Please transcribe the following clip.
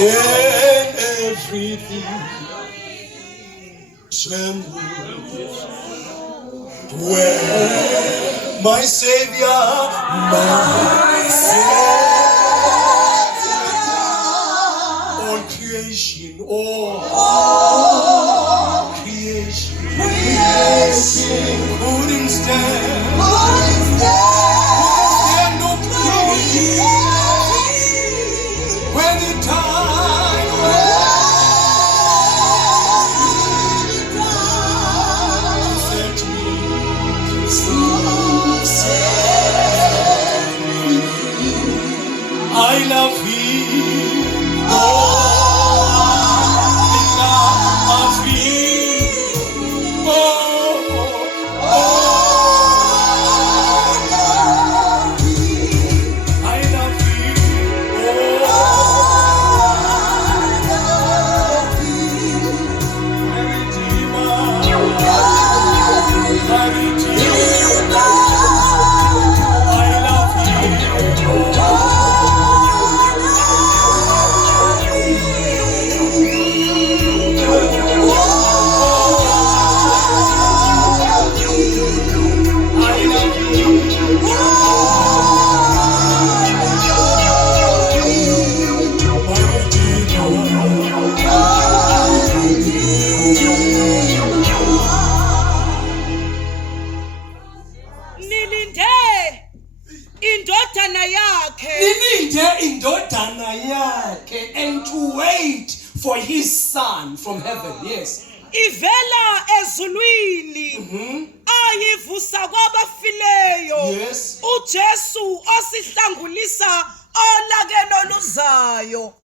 and everything trembles when my Savior, all creation, all creation couldn't stand no peace when the time set me I love him. Oh, I love him. Oh, I love him. And to wait for his son from heaven. Yes. Ivela ezulwini ayivusa kwabafileyo. Yes. uJesu osihlangulisa olake noluzayo.